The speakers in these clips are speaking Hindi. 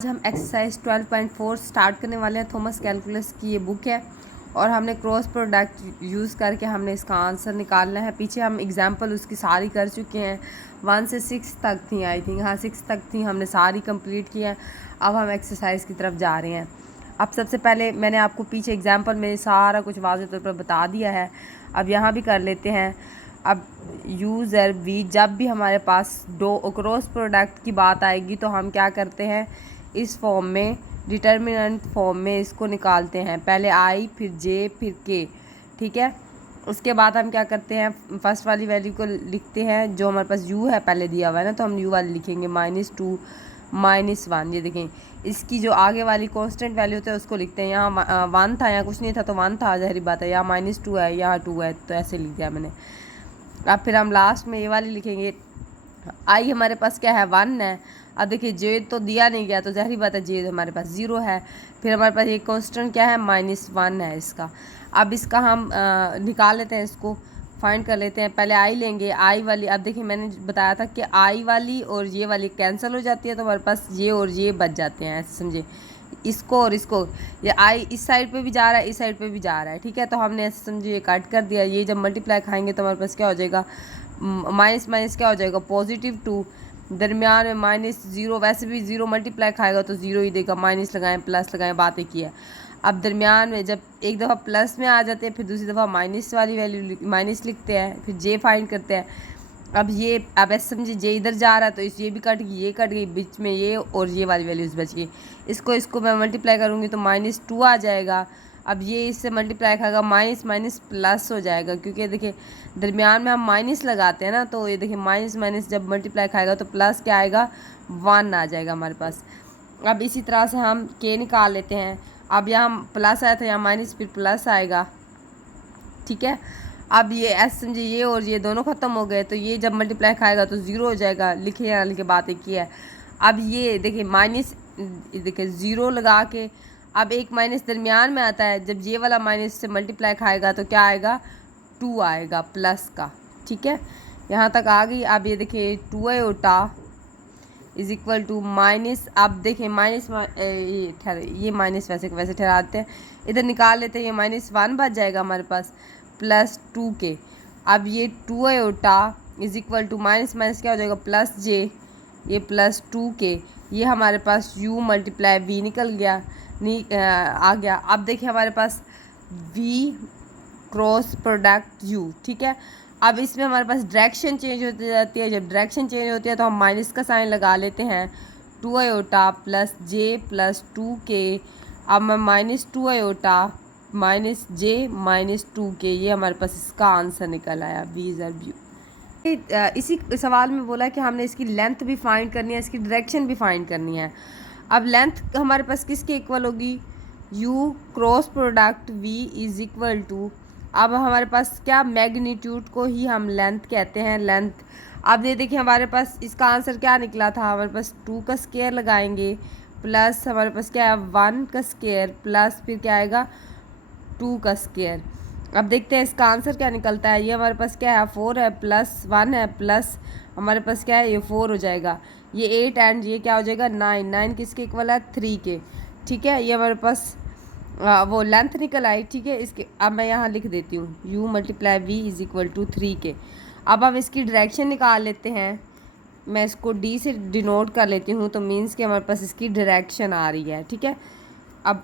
आज हम एक्सरसाइज 12.4 स्टार्ट करने वाले हैं। थॉमस कैलकुलस की ये बुक है और हमने क्रॉस प्रोडक्ट यूज़ करके हमने इसका आंसर निकालना है। पीछे हम एग्जांपल उसकी सारी कर चुके हैं, 1 से 6 तक थी, आई थिंक, हाँ 6 तक थी, हमने सारी कंप्लीट की हैं। अब हम एक्सरसाइज की तरफ जा रहे हैं। अब सबसे पहले मैंने आपको पीछे एग्जाम्पल में सारा कुछ वाज़ेह तौर पर बता दिया है। अब यहाँ भी कर लेते हैं। अब यूज़र भी जब भी हमारे पास क्रॉस प्रोडक्ट की बात आएगी तो हम क्या करते हैं, इस फॉर्म में, डिटर्मिनेंट फॉर्म में इसको निकालते हैं। पहले आई, फिर जे, फिर के, ठीक है। उसके बाद हम क्या करते हैं, फर्स्ट वाली वैल्यू को लिखते हैं जो हमारे पास यू है पहले दिया हुआ है ना, तो हम यू वाली लिखेंगे -2 -1। ये देखें, इसकी जो आगे वाली कांस्टेंट वैल्यू होती है उसको लिखते हैं। यहाँ 1 था, यहाँ कुछ नहीं था तो 1 था, ज़ाहिर बात है। यहाँ -2 है, यहाँ 2 है, तो ऐसे लिख दिया मैंने। अब फिर हम लास्ट में ये वाली लिखेंगे। आई हमारे पास क्या है, 1 है। अब देखिए जे तो दिया नहीं गया तो ज़ाहिर बात है जे हमारे पास 0 है। फिर हमारे पास ये कांस्टेंट क्या है, -1 है इसका। अब इसका हम निकाल लेते हैं, इसको फाइंड कर लेते हैं। पहले आई लेंगे, आई वाली, अब देखिए मैंने बताया था कि आई वाली और ये वाली कैंसिल हो जाती है तो हमारे पास ये और ये बच जाते हैं, ऐसे समझे। इसको और इसको, ये आई इस साइड पे भी जा रहा है, इस साइड पे भी जा रहा है, ठीक है। तो हमने ऐसे समझे ये कट कर दिया। ये जब मल्टीप्लाई खाएंगे तो हमारे पास क्या हो जाएगा, माइनस माइनस क्या हो जाएगा, +2। दरमियान में -0, वैसे भी 0 मल्टीप्लाई खाएगा तो 0 ही देगा। माइनस लगाएं, प्लस लगाएं, बातें की है। अब दरमियान में जब एक दफ़ा प्लस में आ जाते हैं, फिर दूसरी दफ़ा माइनस वाली वैल्यू माइनस लिखते हैं, फिर जे फाइंड करते हैं। अब ऐसे समझिए जे इधर जा रहा है तो ये भी कट गई, ये कट गई, बीच में ये और ये वाली वैल्यूज़ बच गई। इसको मैं मल्टीप्लाई करूँगी तो -2 आ जाएगा। अब ये इससे मल्टीप्लाई खाएगा, माइनस माइनस प्लस हो जाएगा, क्योंकि देखिए दरमियान में हम माइनस लगाते हैं ना, तो ये देखिए माइनस माइनस जब मल्टीप्लाई खाएगा तो प्लस क्या आएगा, 1 आ जाएगा हमारे पास। अब इसी तरह से हम के निकाल लेते हैं। अब यहाँ प्लस आया था, यहाँ माइनस, फिर प्लस आएगा, ठीक है। अब ये ऐसे समझिए ये और ये दोनों ख़त्म हो गए, तो ये जब मल्टीप्लाई खाएगा तो 0 हो जाएगा। लिखे या लिखे, बात एक ही है। अब ये देखिए माइनस, देखिए 0 लगा के, अब एक माइनस दरमियान में आता है, जब ये वाला माइनस से मल्टीप्लाई खाएगा तो क्या आएगा, 2 आएगा प्लस का, ठीक है। यहाँ तक आ गई। अब ये देखिए 2 उल्टा इज इक्वल टू माइनस, अब देखिए माइनस, ये माइनस वैसे ठहराते हैं, इधर निकाल लेते हैं, ये -1 बच जाएगा हमारे पास, +2 के। अब ये 2 उल्टा is equal to minus minus क्या हो जाएगा, +j, ये +2 के। ये हमारे पास u मल्टीप्लाई v निकल गया, आ गया। अब देखिए हमारे पास v क्रॉस प्रोडक्ट u, ठीक है। अब इसमें हमारे पास डायरेक्शन चेंज होती जाती है। जब डायरेक्शन चेंज होती है तो हम माइनस का साइन लगा लेते हैं, 2 आयोटा +j +2 के। अब मैं -2 आयोटा -j -2 के, ये हमारे पास इसका आंसर निकल आया, v इज़ व्यू। इसी सवाल में बोला कि हमने इसकी लेंथ भी फाइंड करनी है, इसकी डायरेक्शन भी फाइंड करनी है। अब लेंथ हमारे पास किसके इक्वल होगी, u cross product v is equal to, अब हमारे पास क्या, मैग्नीट्यूड को ही हम लेंथ कहते हैं, लेंथ। अब ये देखिए हमारे पास इसका आंसर क्या निकला था, हमारे पास 2 का स्क्वायर लगाएंगे, प्लस हमारे पास क्या है 1 का स्क्वायर, प्लस फिर क्या आएगा 2 का स्क्वायर। अब देखते हैं इसका आंसर क्या निकलता है। ये हमारे पास क्या है, 4 है, +1 है, प्लस हमारे पास क्या है, ये 4 हो जाएगा। ये 8 एंड ये क्या हो जाएगा, 9 किसके इक्वल है, 3 के, ठीक है। ये हमारे पास वो लेंथ निकल आई, ठीक है। इसके अब मैं यहाँ लिख देती हूँ, u multiply v is equal to 3 के। अब हम इसकी डायरेक्शन निकाल लेते हैं। मैं इसको d से डिनोट कर लेती हूँ, तो मीन्स कि हमारे पास इसकी डायरेक्शन आ रही है, ठीक है। अब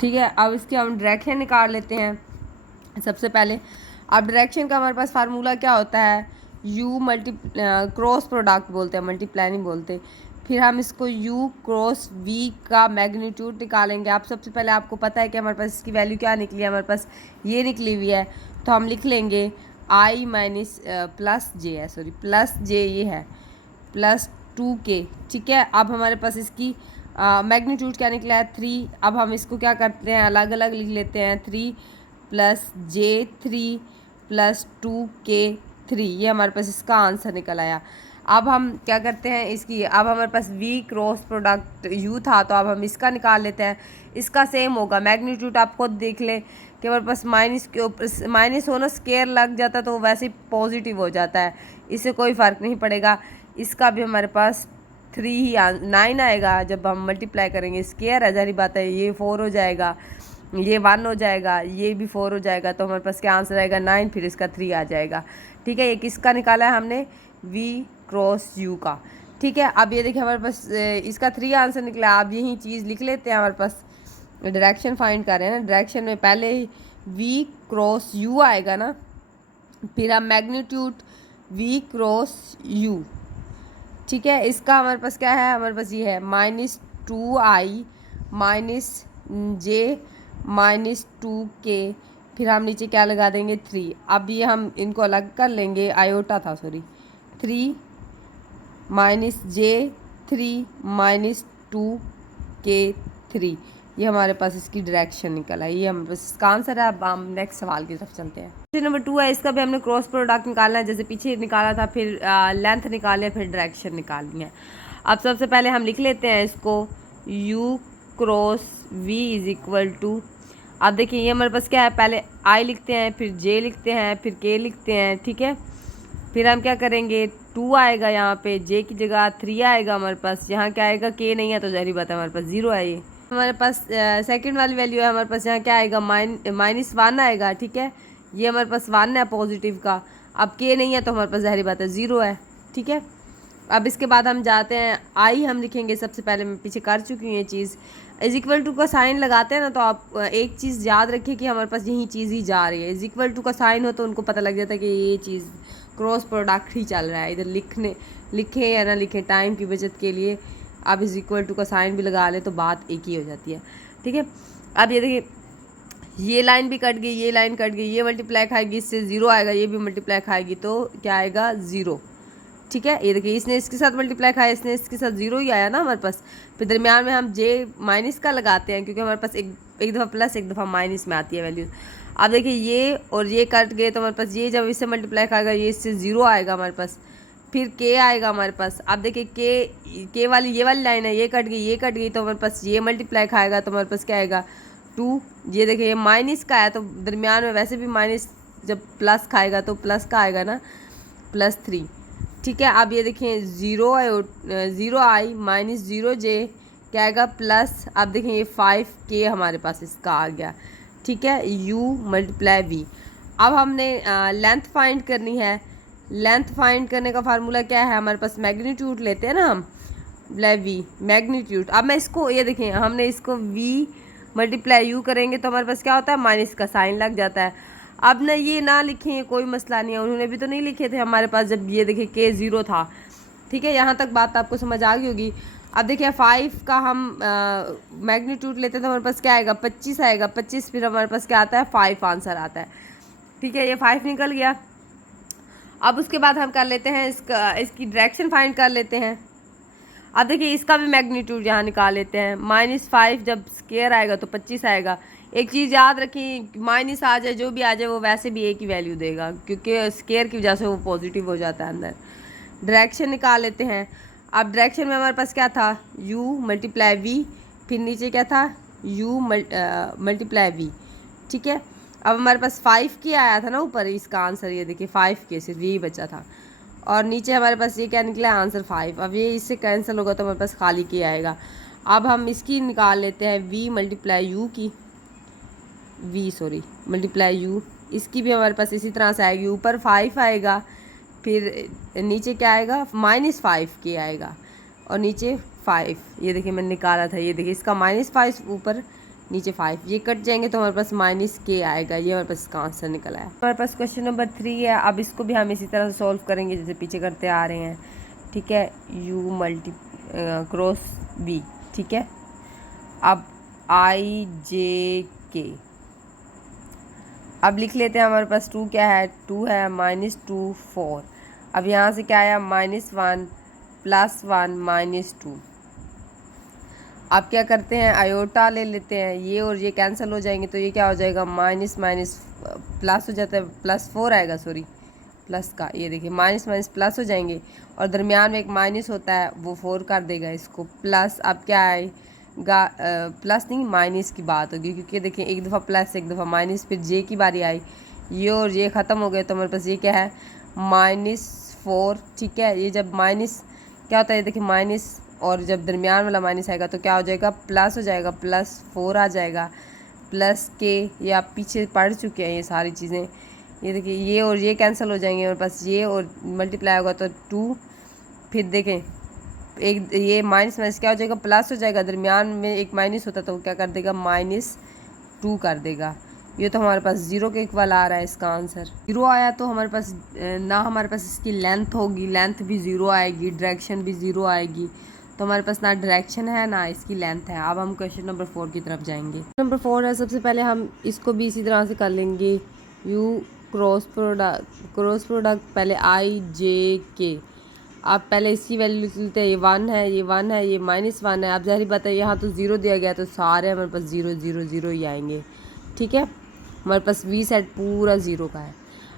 ठीक है, अब इसकी हम डायरेक्शन निकाल लेते हैं सबसे पहले। अब डायरेक्शन का हमारे पास फार्मूला क्या होता है, u क्रॉस प्रोडक्ट बोलते हैं, मल्टीप्लाई नहीं बोलते। फिर हम इसको u क्रॉस v का मैग्नीट्यूड निकालेंगे। आप सबसे पहले, आपको पता है कि हमारे पास इसकी वैल्यू क्या निकली है, हमारे पास ये निकली हुई है, तो हम लिख लेंगे i माइनस +j ये है, +2 के, ठीक है। अब हमारे पास इसकी मैग्नीट्यूड क्या निकला है, 3। अब हम इसको क्या करते हैं, अलग अलग लिख लेते हैं, 3 + j 3 +2 के 3, ये हमारे पास इसका आंसर निकल आया। अब हम क्या करते हैं इसकी, अब हमारे पास v क्रॉस प्रोडक्ट u था, तो अब हम इसका निकाल लेते हैं। इसका सेम होगा, मैग्नीट्यूड आप खुद देख लें कि हमारे पास माइनस के ऊपर माइनस हो ना, स्क्वायर लग जाता है तो वैसे ही पॉजिटिव हो जाता है। इससे कोई फ़र्क नहीं पड़ेगा। इसका भी हमारे पास 3 ही 9 आएगा जब हम मल्टीप्लाई करेंगे। स्क्वायर है, जारी बात है, ये 4 हो जाएगा, ये 1 हो जाएगा, ये भी 4 हो जाएगा, तो हमारे पास क्या आंसर आएगा 9, फिर इसका 3 आ जाएगा। ठीक है, ये किसका निकाला है हमने, v क्रॉस u का। ठीक है, अब ये देखिए हमारे पास इसका 3 आंसर निकला। अब यही चीज़ लिख लेते हैं, हमारे पास डायरेक्शन फाइंड कर रहे हैं ना, डायरेक्शन में पहले v क्रॉस u आएगा ना, फिर हम मैग्नीट्यूड v क्रॉस u। ठीक है, इसका हमारे पास क्या है, हमारे पास ये है -2i -j -2k, फिर हम नीचे क्या लगा देंगे 3। अब ये हम इनको अलग कर लेंगे, आयोटा था सॉरी, 3 -j 3 -2k 3, ये हमारे पास इसकी डायरेक्शन निकला है। ये हमारे पास इसका आंसर है। अब हम नेक्स्ट सवाल की तरफ चलते हैं। क्वेश्चन नंबर 2 है, इसका भी हमने क्रॉस प्रोडक्ट निकालना है, जैसे पीछे निकाला था, फिर लेंथ निकाले, फिर डायरेक्शन निकालनी है। अब सबसे पहले हम लिख लेते हैं इसको, u cross v is equal to, अब देखिए ये हमारे पास क्या है, पहले i लिखते हैं, फिर j लिखते हैं, फिर k लिखते हैं। ठीक है, फिर हम क्या करेंगे, 2 आएगा यहाँ पे, j की जगह 3 आएगा हमारे पास, यहाँ क्या आएगा, k नहीं है तो जाहिर बात है हमारे पास 0 है। ये हमारे पास सेकंड वाली वैल्यू है, हमारे पास यहाँ क्या आएगा, -1 आएगा। ठीक है, ये हमारे पास 1 है पॉजिटिव का, अब k नहीं है तो हमारे पास जाहिर बात है 0 है। ठीक है, अब इसके बाद हम जाते हैं, आई हम लिखेंगे सबसे पहले, मैं पीछे कर चुकी हूँ ये चीज़, इज इक्वल टू का साइन लगाते हैं ना, तो आप एक चीज़ याद रखिए कि हमारे पास यही चीज़ ही जा रही है। इज इक्वल टू का साइन हो तो उनको पता लग जाता है कि ये चीज़ क्रॉस प्रोडक्ट ही चल रहा है, इधर लिखे या ना लिखे टाइम की बचत के लिए आप इज इक्वल टू का साइन भी लगा ले तो बात एक ही हो जाती है। ठीक है, अब ये देखिए ये लाइन भी कट गई, ये लाइन कट गई, ये मल्टीप्लाई खाएगी, इससे 0 आएगा, ये भी मल्टीप्लाई खाएगी तो क्या आएगा 0। ठीक है, ये देखिए इसने इसके साथ मल्टीप्लाई खाया, इसने इसके साथ 0 ही आया ना हमारे पास। फिर दरमियान में हम j माइनस का लगाते हैं, क्योंकि हमारे पास एक दफ़ा प्लस एक दफ़ा माइनस में आती है वैल्यू। अब देखिए ये और ये कट गए तो हमारे पास ये जब इससे मल्टीप्लाई खाएगा, ये इससे 0 आएगा हमारे पास, फिर k आएगा हमारे पास। अब देखिए k वाली ये वाली लाइन है, ये कट गई तो हमारे पास ये मल्टीप्लाई खाएगा तो हमारे पास क्या आएगा 2। ये देखिए ये माइनस का है तो दरमियान में वैसे भी माइनस, जब प्लस खाएगा तो प्लस का आएगा ना, +3। ठीक है, अब ये देखिए 0 आई -0j क्या आएगा प्लस, अब देखिए ये 5k हमारे पास इसका आ गया। ठीक है, u × v। अब हमने लेंथ फाइंड करनी है। लेंथ फाइंड करने का फार्मूला क्या है, हमारे पास मैग्नीट्यूड लेते हैं ना हम, v मैग्नीट्यूड। अब मैं इसको, ये देखिए हमने इसको v × u करेंगे तो हमारे पास क्या होता है, माइनस का साइन लग जाता है। अब ना ये ना लिखें कोई मसला नहीं है, उन्होंने भी तो नहीं लिखे थे हमारे पास जब ये देखिए k 0 था। ठीक है, यहाँ तक बात आपको समझ आ गई होगी। अब देखिए 5 का हम मैग्नीट्यूड लेते हैं तो हमारे पास क्या आएगा 25 आएगा, 25 फिर हमारे पास क्या आता है 5 आंसर आता है। ठीक है, ये 5 निकल गया। अब उसके बाद हम कर लेते हैं इसकी डायरेक्शन फाइंड कर लेते हैं। अब देखिए इसका भी मैग्नीट्यूड यहाँ निकाल लेते हैं। -5 जब स्क्वायर आएगा तो 25 आएगा। एक चीज़ याद रखिए, माइनस आ जाए जो भी आ जाए वो वैसे भी एक ही वैल्यू देगा, क्योंकि स्क्वायर की वजह से वो पॉजिटिव हो जाता है अंदर। डायरेक्शन निकाल लेते हैं। अब डायरेक्शन में हमारे पास क्या था, u × v, फिर नीचे क्या था u × v। ठीक है, अब हमारे पास 5k आया था ना ऊपर, इसका आंसर ये देखिए 5k, सिर्फ यही बचा था, और नीचे हमारे पास ये क्या निकला आंसर 5। अब ये इससे कैंसिल होगा तो हमारे पास खाली k आएगा। अब हम इसकी निकाल लेते हैं v × u, इसकी भी हमारे पास इसी तरह से आएगी। ऊपर 5 आएगा, फिर नीचे क्या आएगा -5k आएगा, और नीचे 5। ये देखिए मैंने निकाला था, ये देखिए इसका -5 ऊपर, नीचे 5, ये कट जाएंगे तो हमारे पास -k आएगा। ये हमारे पास इसका आंसर निकला है। हमारे पास क्वेश्चन नंबर 3 है। अब इसको भी हम इसी तरह से सॉल्व करेंगे जैसे पीछे करते आ रहे हैं। ठीक है, u × v। ठीक है, अब i j k, अब लिख लेते हैं। हमारे पास 2 क्या है, 2 है, -2 4। अब यहाँ से क्या आया -1 +1 -2। अब क्या करते हैं, आयोटा ले लेते हैं, ये और ये कैंसिल हो जाएंगे तो ये क्या हो जाएगा माइनस प्लस हो जाता है, +4 आएगा, सॉरी प्लस का, ये देखिए माइनस प्लस हो जाएंगे, और दरमियान में एक माइनस होता है वो 4 कर देगा इसको प्लस। अब क्या आएगा, प्लस नहीं माइनस की बात होगी, क्योंकि देखिए एक दफ़ा प्लस एक दफ़ा माइनस, फिर जे की बारी आई, ये और ये ख़त्म हो गए तो हमारे पास ये क्या है 4, ठीक है। ये जब माइनस क्या होता है, देखिए माइनस, और जब दरमियान वाला माइनस आएगा तो क्या हो जाएगा, प्लस हो जाएगा, +4 आ जाएगा, प्लस के, ये आप पीछे पढ़ चुके हैं ये सारी चीज़ें। ये देखिए ये और ये कैंसिल हो जाएंगे, मेरे पास ये और मल्टीप्लाई होगा तो 2, फिर देखें एक ये माइनस माइनस क्या हो जाएगा, प्लस हो जाएगा, दरमियान में एक माइनस होता तो क्या कर देगा, -2 कर देगा। ये तो हमारे पास 0 के इक्वल आ रहा है इसका आंसर। 0 आया तो हमारे पास ना हमारे पास इसकी लेंथ होगी, लेंथ भी 0 आएगी, डायरेक्शन भी 0 आएगी, तो हमारे पास ना डायरेक्शन है ना इसकी लेंथ है। अब हम क्वेश्चन नंबर 4 की तरफ जाएंगे। नंबर 4 है, सबसे पहले हम इसको भी इसी तरह से कर लेंगे। यू क्रॉस प्रोडक्ट पहले i, j, k। आप पहले इसकी वैल्यू लेते हैं, ये 1 है, ये 1 है, ये -1 है। आप ज़ाहिर बात है यहाँ तो 0 दिया गया तो सारे हमारे पास 0 0 0 ही आएंगे, ठीक है। हमारे पास v सेट पूरा 0 का है।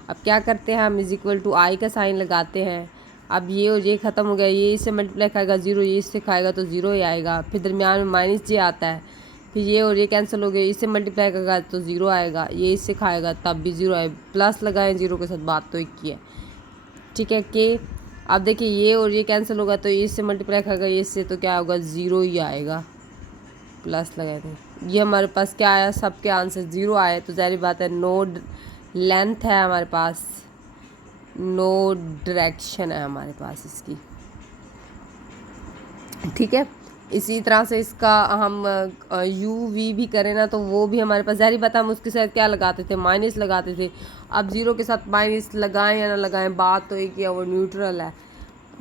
अब क्या करते हैं, हम = i का साइन लगाते हैं। अब ये और ये ख़त्म हो गया, ये इससे मल्टीप्लाई खाएगा 0, ये इससे खाएगा तो 0 ही आएगा। फिर दरमियान में -j आता है, फिर ये और ये कैंसिल हो गए, इससे मल्टीप्लाई करेगा तो 0 आएगा, ये इससे खाएगा तब भी 0 आए, प्लस लगाएं 0 के साथ, बात तो एक ही है, ठीक है। के अब देखिए ये और ये कैंसिल होगा तो इससे मल्टीप्लाई खाएगा ये इससे, तो क्या होगा, 0 ही आएगा, प्लस लगाए थे। ये हमारे पास क्या आया, सबके आंसर 0 आए, तो ज़ाहिर बात है नो लेंथ है हमारे पास, नो डायरेक्शन है हमारे पास इसकी, ठीक है। इसी तरह से इसका हम u v भी करें ना तो वो भी हमारे पास, ज़ाहिर बात है हम उसके साथ क्या लगाते थे, माइनस लगाते थे। अब 0 के साथ माइनस लगाएं या ना लगाएं, बात तो एक ही है, वो न्यूट्रल है,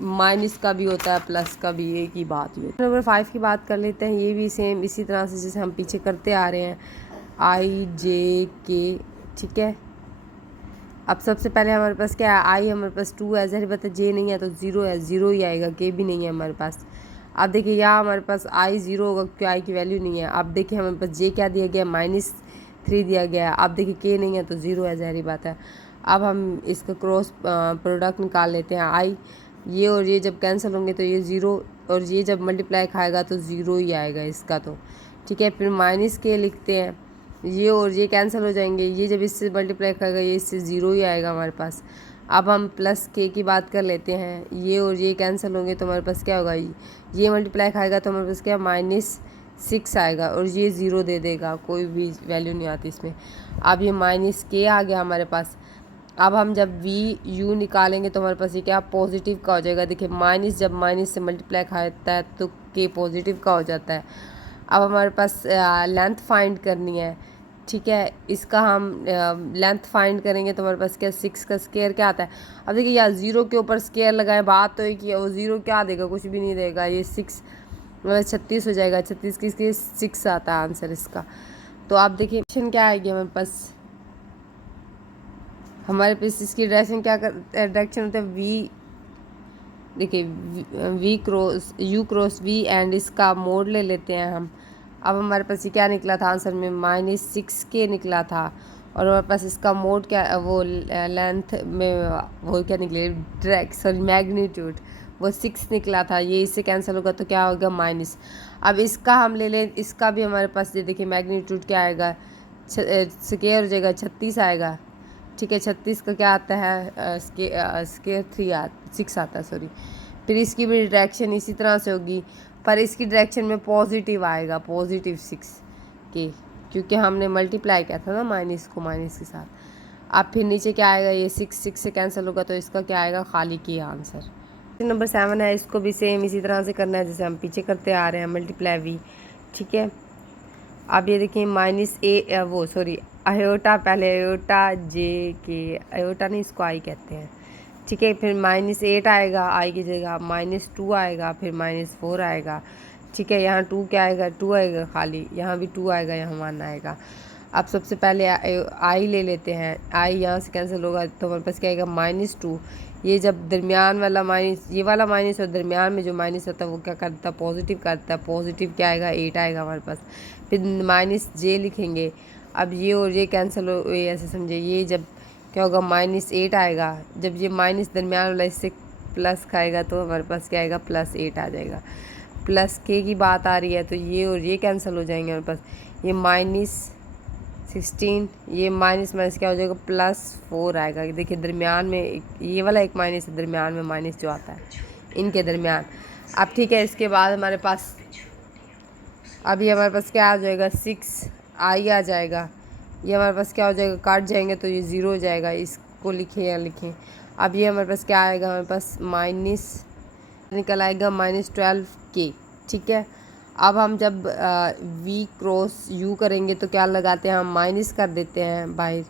माइनस का भी होता है प्लस का भी, एक ही बात हुई। नंबर 5 की बात कर लेते हैं। ये भी सेम इसी तरह से जैसे हम पीछे करते आ रहे हैं, i, j, k, ठीक है। अब सबसे पहले हमारे पास क्या है, i हमारे पास 2 है, ज़ाहिर बात है j नहीं है तो 0 है, 0 ही आएगा, k भी नहीं है हमारे पास। अब देखिए यहाँ हमारे पास i 0 होगा क्योंकि i की वैल्यू नहीं है। अब देखिए हमारे पास j क्या दिया गया, -3 दिया गया है। अब देखिए k नहीं है तो 0 है, ज़ाहिर बात है। अब हम इसका क्रॉस प्रोडक्ट निकाल लेते हैं, i, ये और ये जब कैंसिल होंगे तो ये 0, और ये जब मल्टीप्लाई खाएगा तो 0 ही आएगा इसका, तो ठीक है। फिर -k लिखते हैं, ये और ये कैंसिल हो जाएंगे, ये जब इससे मल्टीप्लाई खाएगा ये इससे 0 ही आएगा हमारे पास। अब हम +k की बात कर लेते हैं, ये और ये कैंसिल होंगे तो हमारे पास क्या होगा, ये मल्टीप्लाई खाएगा तो हमारे पास क्या -6 आएगा, और ये 0 दे देगा, कोई भी वैल्यू नहीं आती इसमें। अब ये -k आ गया हमारे पास। अब हम जब u निकालेंगे तो हमारे पास ये क्या पॉजिटिव का हो जाएगा। देखिए माइनस, जब माइनस से मल्टीप्लाई खाता है तो k पॉजिटिव का हो जाता है। अब हमारे पास लेंथ फाइंड करनी है, ठीक है। इसका हम लेंथ फाइंड करेंगे तो हमारे पास क्या 6 का स्क्वायर क्या आता है। अब देखिए यार 0 के ऊपर स्क्वायर लगाएं, बात तो एक ही है, वो 0 क्या देगा, कुछ भी नहीं देगा। ये 6 36 हो जाएगा, 36 किसके 6 आता है आंसर इसका। तो आप देखिए क्वेश्चन क्या आएगी हमारे पास इसकी डायरेक्शन क्या डायरेक्शन होता है v, देखिए u क्रॉस v एंड इसका मोड ले लेते हैं हम। अब हमारे पास ये क्या निकला था आंसर में, -6k निकला था, और हमारे पास इसका मोड क्या, वो लेंथ में वो क्या निकले, मैग्नीट्यूड वो 6 निकला था, ये इससे कैंसिल होगा तो क्या होगा माइनस। अब इसका हम ले लें, इसका भी हमारे पास ये देखिए मैग्नीट्यूड क्या आएगा, स्क्वायर हो जाएगा, 36 आएगा, ठीक है। 36 का क्या आता है, स्क्वायर 6 आता है, सॉरी। फिर इसकी भी डायरेक्शन इसी तरह से होगी, पर इसकी डायरेक्शन में पॉजिटिव आएगा, +6 के, क्योंकि हमने मल्टीप्लाई किया था ना माइनस को माइनस के साथ। अब फिर नीचे क्या आएगा, ये 6 से कैंसिल होगा तो इसका क्या आएगा, खाली के आंसर। नंबर 7 है, इसको भी सेम इसी तरह से करना है जैसे हम पीछे करते आ रहे हैं, मल्टीप्लाई v, ठीक है। अब ये देखिए आयोटा, पहले आयोटा j के, आयोटा नहीं इसको i कहते हैं, ठीक है। फिर -8 आएगा i की जगह, -2 आएगा, फिर -4 आएगा, ठीक है। यहाँ 2 क्या आएगा, 2 आएगा खाली, यहाँ भी 2 आएगा, यहाँ 1 आएगा। अब सबसे पहले i ले लेते हैं, i यहाँ से कैंसिल होगा तो हमारे पास क्या आएगा, -2। ये जब दरमियान वाला माइनस, ये वाला माइनस और दरमियान में जो माइनस होता है वो क्या करता है, पॉजिटिव करता है, पॉजिटिव क्या आएगा, 8 आएगा हमारे पास। फिर -j लिखेंगे। अब ये और ये कैंसिल हो, ये ऐसे समझे, ये जब क्या होगा, -8 आएगा, जब ये माइनस दरमियान वाला इससे प्लस खाएगा तो हमारे पास क्या आएगा, +8 आ जाएगा। +k की बात आ रही है तो ये और ये कैंसिल हो जाएंगे हमारे पास, ये 16, ये माइनस माइनस क्या हो जाएगा +4 आएगा। देखिए दरमियान में ये वाला एक माइनस है, दरमियान में माइनस जो आता है इनके दरमियान। अब ठीक है, इसके बाद हमारे पास अभी हमारे पास क्या आ जाएगा 6i आ जाएगा। ये हमारे पास क्या हो जाएगा, काट जाएंगे तो ये 0 हो जाएगा, इसको लिखें या लिखें। अब ये हमारे पास क्या आएगा, हमारे पास माइनस निकल आएगा -12k। ठीक है, अब हम जब v क्रॉस u करेंगे तो क्या लगाते हैं हम, माइनस कर देते हैं बाहर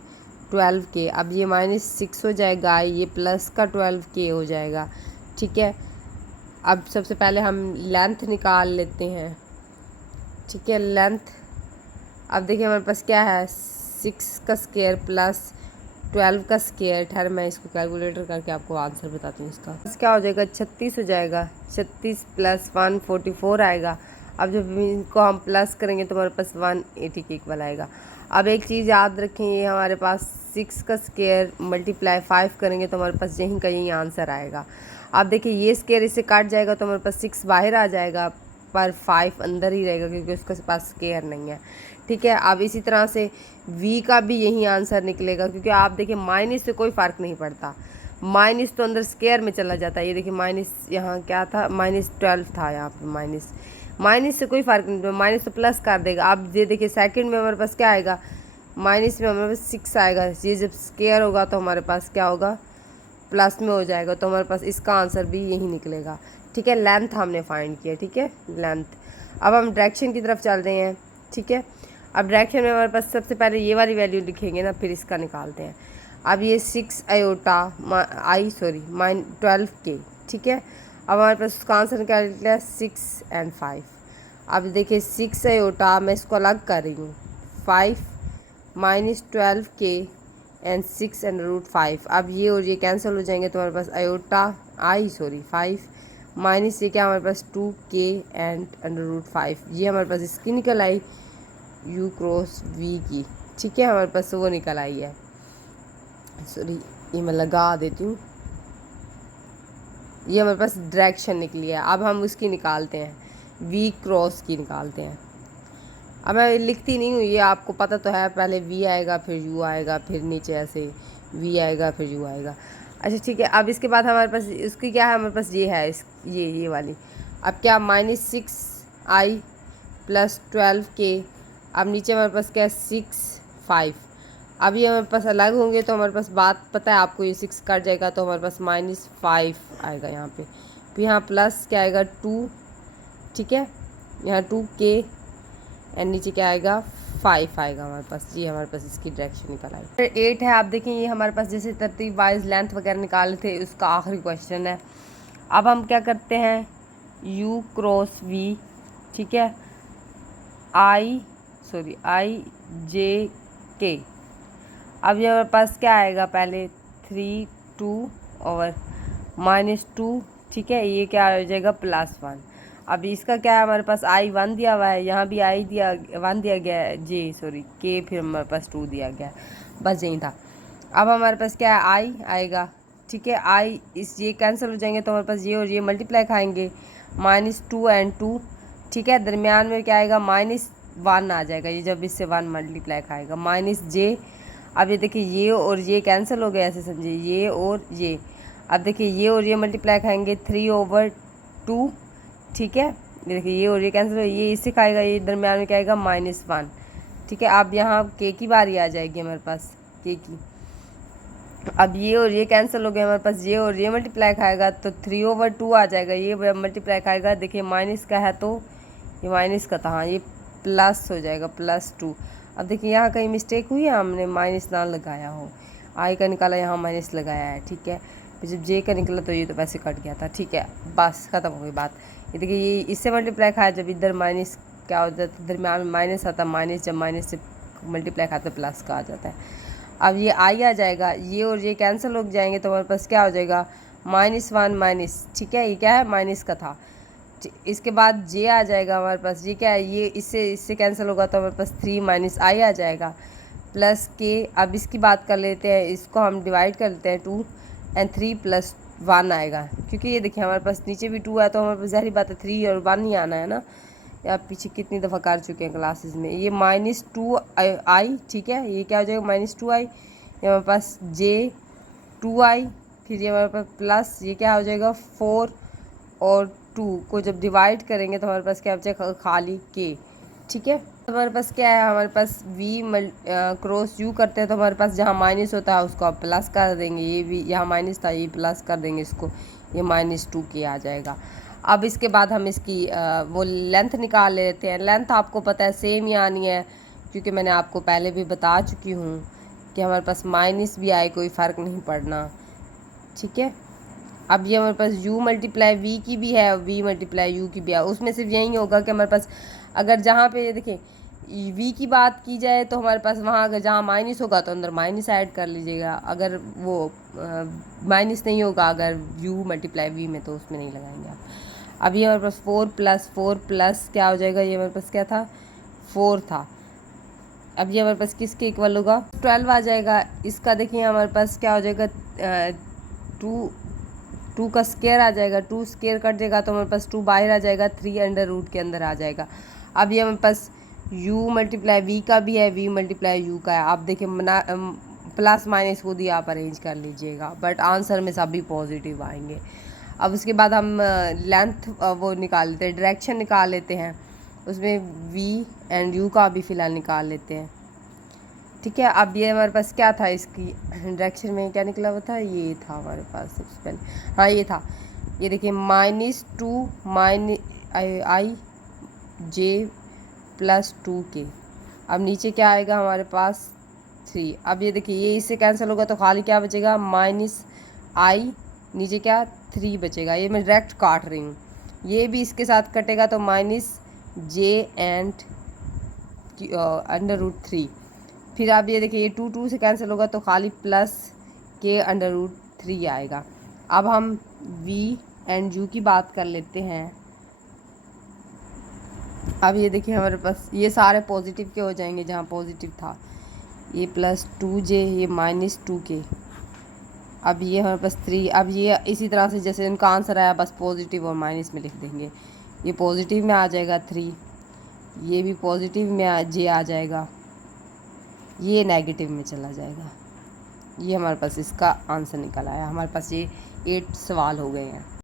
12k। अब ये -6 हो जाएगा, ये प्लस का 12k हो जाएगा। ठीक है, अब सबसे पहले हम लेंथ निकाल लेते हैं। ठीक है, लेंथ अब देखिए हमारे पास क्या है 6 का स्क्वायर प्लस 12 का स्क्वायर। ठहर मैं इसको कैलकुलेटर करके आपको आंसर बताती हूँ इसका। क्या हो जाएगा 36 हो जाएगा, 36 + 1 44 आएगा। अब जब इनको हम प्लस करेंगे तो हमारे पास 180 के इक्वल आएगा। अब एक चीज़ याद रखें, ये हमारे पास 6 का स्क्वायर × 5 करेंगे तो हमारे पास यहीं का यहीं आंसर आएगा। अब देखिए ये स्क्वायर इससे काट जाएगा तो हमारे पास 6 बाहर आ जाएगा, पर 5 अंदर ही रहेगा क्योंकि उसके पास स्क्वायर नहीं है। ठीक है, अब इसी तरह से v का भी यही आंसर निकलेगा, क्योंकि आप देखिए माइनस से कोई फ़र्क नहीं पड़ता, माइनस तो अंदर स्क्वायर में चला जाता है। ये देखिए माइनस यहाँ क्या था, -12 था यहाँ पे, माइनस से कोई फ़र्क नहीं, माइनस तो प्लस कर देगा। अब ये देखिए सेकंड में हमारे पास क्या आएगा, माइनस में हमारे पास 6 आएगा। ये जब स्क्वायर होगा तो हमारे पास क्या होगा, प्लस में हो जाएगा, तो हमारे पास इसका आंसर भी यही निकलेगा। ठीक है, लेंथ हमने फाइंड किया। ठीक है, लेंथ। अब हम डायरेक्शन की तरफ चल रहे हैं। ठीक है, अब डायरेक्शन में हमारे पास सबसे पहले ये वाली वैल्यू लिखेंगे ना, फिर इसका निकालते हैं। अब ये 12k। ठीक है, अब हमारे पास उसका आंसर निकाल लिया 6 और 5। अब देखिए 6 मैं इसको अलग कर रही हूँ, 5 -12k और 6 √ 5। अब ये और ये कैंसिल हो जाएंगे तो हमारे पास 5 माइनस ये क्या हमारे पास 2k और √ 5। ये हमारे पास इसकी निकल आई u क्रॉस v की। ठीक है, हमारे पास वो निकल आई है। सॉरी, ये मैं लगा देती हूँ। ये हमारे पास डायरेक्शन निकली है। अब हम उसकी निकालते हैं, v क्रॉस की निकालते हैं। अब मैं लिखती नहीं हूँ, ये आपको पता तो है, पहले v आएगा फिर u आएगा, फिर नीचे ऐसे v आएगा फिर u आएगा। अच्छा ठीक है, अब इसके बाद हमारे पास उसकी क्या है, हमारे पास ये है ये वाली। अब क्या -6i + 12k। अब नीचे हमारे पास क्या है 6 5। अब ये हमारे पास अलग होंगे तो हमारे पास बात पता है आपको, ये 6 कट जाएगा तो हमारे पास -5 आएगा यहाँ पे। फिर यहाँ प्लस क्या आएगा 2। ठीक है, यहाँ 2k और नीचे क्या आएगा 5 आएगा हमारे पास। ये हमारे पास इसकी डायरेक्शन निकल आई। फिर 8 है। आप देखें ये हमारे पास जैसे तरतीब वाइज लेंथ वगैरह निकाले थे, उसका आखिरी क्वेश्चन है। अब हम क्या करते हैं, u क्रॉस v। ठीक है, i j k। अब ये हमारे पास क्या आएगा, पहले 3 2 और -2। ठीक है, ये क्या हो जाएगा +1। अब इसका क्या है, हमारे पास i 1 दिया हुआ है, यहाँ भी i 1 दिया गया है, k फिर हमारे पास 2 दिया गया है, बस यही था। अब हमारे पास क्या है i आएगा। ठीक है, i इस ये कैंसिल हो जाएंगे तो हमारे पास ये और ये मल्टीप्लाई खाएंगे, -2 और 2। ठीक है, दरमियान में क्या आएगा -1 आ जाएगा, ये जब इससे 1 मल्टीप्लाई खाएगा -j। अब ये देखिए ये और ये कैंसिल हो गया, ऐसे समझिए ये और ये। अब देखिए ये और ये मल्टीप्लाई खाएंगे 3/2। ठीक है, ये देखिए ये और ये कैंसिल हो, ये इससे खाएगा, ये दरमियान में क्या आएगा -1। ठीक है, अब यहाँ k की बारी आ जाएगी हमारे पास, k की। अब ये और ये कैंसिल हो गया, हमारे पास ये और ये मल्टीप्लाई खाएगा तो 3/2 आ जाएगा, ये मल्टीप्लाई खाएगा। देखिए माइनस का है तो ये माइनस का था, हाँ ये प्लस हो जाएगा +2। अब देखिए यहाँ कहीं मिस्टेक हुई है, हमने माइनस ना लगाया हो, i का निकाला यहाँ माइनस लगाया है। ठीक है, फिर जब j का निकला तो ये तो वैसे कट गया था। ठीक है, बस ख़त्म हो गई बात। ये देखिए ये इससे मल्टीप्लाई खाया, जब इधर माइनस क्या हो जाता है, दरमियान में माइनस आता, माइनस जब माइनस से मल्टीप्लाई खाता है प्लस का आ जाता है। अब ये i आ जाएगा, ये और ये कैंसिल हो जाएंगे तो हमारे पास क्या हो जाएगा -1 -। ठीक है, ये क्या है माइनस का था। इसके बाद j आ जाएगा हमारे पास, ये क्या है, ये इससे कैंसिल होगा तो हमारे पास 3 - i आ जाएगा प्लस k। अब इसकी बात कर लेते हैं, इसको हम डिवाइड कर लेते हैं 2 और 3 + 1 आएगा, क्योंकि ये देखिए हमारे पास नीचे भी 2 है तो हमारे पास ज़ाहिर बात है 3 और 1 ही आना है ना, या पीछे कितनी दफ़ा कर चुके हैं क्लासेस में। ये -2i, ठीक है, ये क्या हो जाएगा -2i, ये हमारे पास j2i, फिर ये हमारे पास प्लस ये क्या हो जाएगा 4 और 2 को जब डिवाइड करेंगे तो हमारे पास क्या बचेगा खाली k, ठीक है। तो हमारे पास क्या है, हमारे पास v क्रॉस u करते हैं तो हमारे पास जहाँ माइनस होता है उसको आप प्लस कर देंगे, ये भी यहाँ माइनस था ये प्लस कर देंगे इसको, ये -2k आ जाएगा। अब इसके बाद हम इसकी वो लेंथ निकाल लेते हैं। लेंथ आपको पता है सेम ही आनी है, क्योंकि मैंने आपको पहले भी बता चुकी हूँ कि हमारे पास माइनस भी आए कोई फ़र्क नहीं पड़ना, ठीक है। अब ये हमारे पास u मल्टीप्लाई v की भी है, v मल्टीप्लाई u की भी है, उसमें सिर्फ यही होगा कि हमारे पास अगर जहाँ पे देखिए v की बात की जाए तो हमारे पास वहाँ अगर जहाँ माइनस होगा तो अंदर माइनस ऐड कर लीजिएगा, अगर वो माइनस नहीं होगा अगर u मल्टीप्लाई v में तो उसमें नहीं लगाएंगे आप। अब ये हमारे पास 4 प्लस क्या हो जाएगा, ये हमारे पास क्या था 4 था। अब ये हमारे पास किसके इक्वल होगा 12 आ जाएगा। इसका देखिए हमारे पास क्या हो जाएगा 2 का स्क्वायर आ जाएगा, 2 स्क्वायर कट जाएगा तो हमारे पास 2 बाहर आ जाएगा, 3 अंडर रूट के अंदर आ जाएगा। अब ये हमारे पास u मल्टीप्लाई v का भी है, v मल्टीप्लाई u का है। आप देखिए प्लस माइनस खुद ही आप अरेंज कर लीजिएगा, बट आंसर में सभी पॉजिटिव आएंगे। अब उसके बाद हम लेंथ वो निकाल लेते हैं, डायरेक्शन निकाल लेते हैं, उसमें v एंड u का भी फ़िलहाल निकाल लेते हैं, ठीक है। अब ये हमारे पास क्या था, इसकी डायरेक्शन में क्या निकला हुआ था, ये था हमारे पास सबसे पहले, हाँ ये था, ये देखिए -2 i j प्लस 2k। अब नीचे क्या आएगा हमारे पास 3। अब ये देखिए ये इससे कैंसिल होगा तो खाली क्या बचेगा -i, नीचे क्या 3 बचेगा, ये मैं डायरेक्ट काट रही हूँ। ये भी इसके साथ कटेगा तो -j एंड √3। फिर आप ये देखिए ये 2 से कैंसिल होगा तो खाली प्लस के √3 आएगा। अब हम v एंड u की बात कर लेते हैं। अब ये देखिए हमारे पास ये सारे पॉजिटिव के हो जाएंगे, जहाँ पॉजिटिव था ये +2j, ये -2k। अब ये हमारे पास 3। अब ये इसी तरह से जैसे इनका आंसर आया बस पॉजिटिव और माइनस में लिख देंगे। ये पॉजिटिव में आ जाएगा 3, ये भी पॉजिटिव में j आ जाएगा, ये नेगेटिव में चला जाएगा। ये हमारे पास इसका आंसर निकल आया। हमारे पास ये 8 सवाल हो गए हैं।